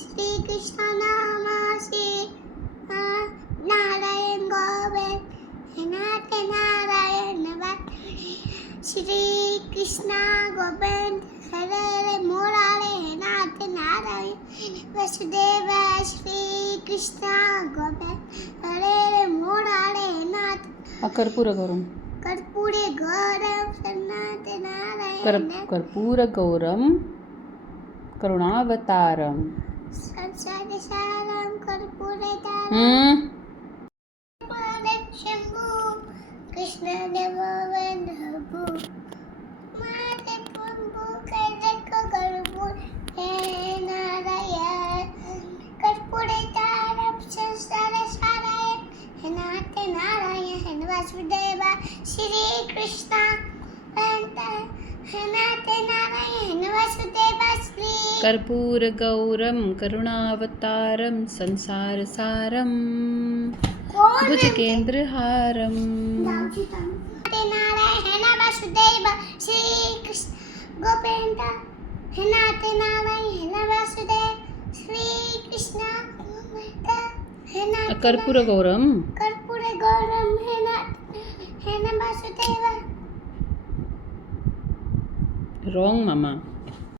श्री कृष्ण नाम श्री नारायण गोविंद नाथ नारायण श्री कृष्ण गोविंद हरे हरे मुरारे नाथ नारायण वसुदेव श्री कृष्ण गोविंद हरे हरे मुरारे नाथ कर्पूर गौरम कर्पूरे गौरम सन्नाथ नारायण कर्पूर गौरम करुणावतारम संसार सारम कर्पूरे शंभु कृष्ण देव वंदभु माते पंबु कैरक कर्पूर हे नारायण कर्पूरे तारम संसार सारायण हे नाथ नारायण वासुदेव श्री कृष्ण हे नाथ नारायण वासुदेव श्री कर्पूर गौरम करुणावतारम संसार सारम भुजगेंद्रहारम नारायण वासुदेव श्री कृष्ण गोविंद हे नाथ नारायण वासुदेव श्री कृष्ण हे नाथ कर्पूर गौरम कर्पूर गौरम हे नाथ वासुदेव रॉन्ग मामा